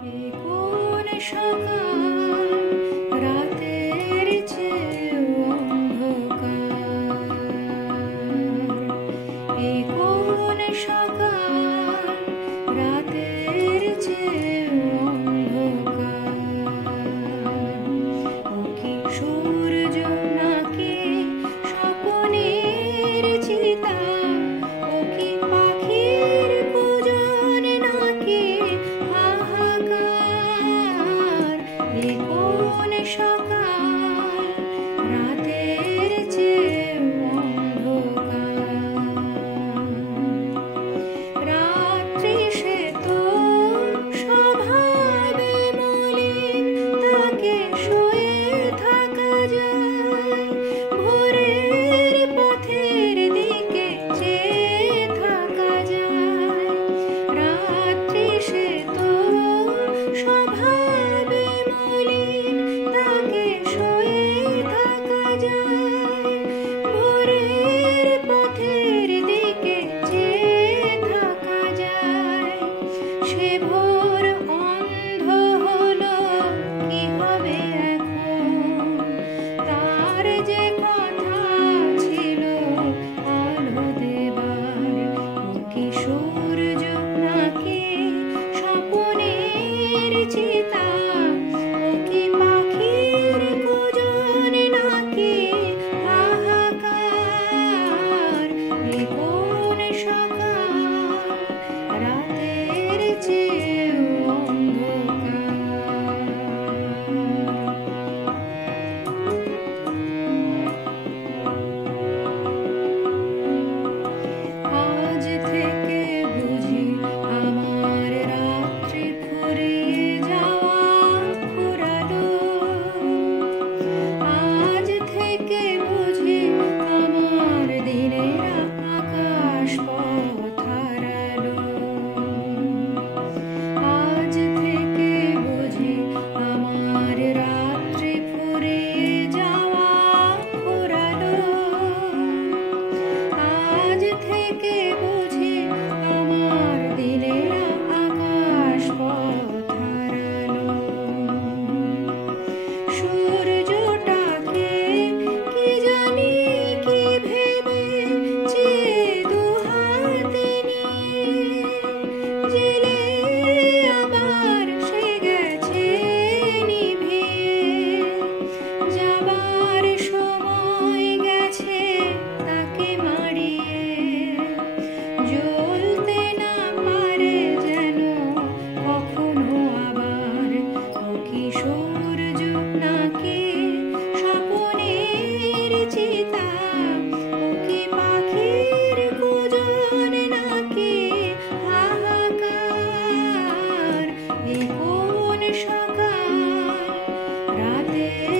এ কোন সকাল রাতের চেয়েও অন্ধকার, এ কোন সকাল রাতের চেয়েও অন্ধকার। ও কি সূর্য নাকি স্বপনের চিতা, ও কি পাখির কুজন নাকি হাহাকার, এ কোন সকাল রাতের চেয়েও অন্ধকার। রাত্রি সে তো স্বভাবে মলিন, তাকে শুয়ে থাকা যায়, ভোরের পথের দিকে চেয়ে থাকা যায়। রাত্রি সে তো স্বভাবে মলিন, তাকে শুয়ে থাকা যায়, ভোরের পথের দিকে চেয়ে থাকা যায়। সে ভোর অন্ধ হলো, কি হবে এখন? তার যে কথা ছিল আলো দেবার, ও কি সূর্য নাকি স্বপনের চিতা, ও কি পাখির কুজন নাকি হাহাকার, এ কোন সকাল রাতের চেয়েও অন্ধকার। আজ থেকে বুঝি আমার রাত্রি ফুরিয়ে যাওয়া ফুরালো, আজ থেকে বুঝি আমার দিনের আকাশ পথ হারালো, আজ থেকে বুঝি আমার রাত্রি ফুরিয়ে যাওয়া ফুরালো, আজ থেকে বুঝি আমার দিনের আকাশ পথ হারালো। সূর্যটাকে কি জানি কি ভেবে চেয়ে দুহাতে নিয়ে জেলে আবার সে গেছে নিভিয়ে, যাবার সময় গেছে তাকে মারিয়ে, জ্বলতে না পারে যেন কখনো আবার। ও কি সূর্য নাকি স্বপনের চিতা, ও কি পাখির কুজন নাকি হাহাকার, এ কোন সকাল রাতের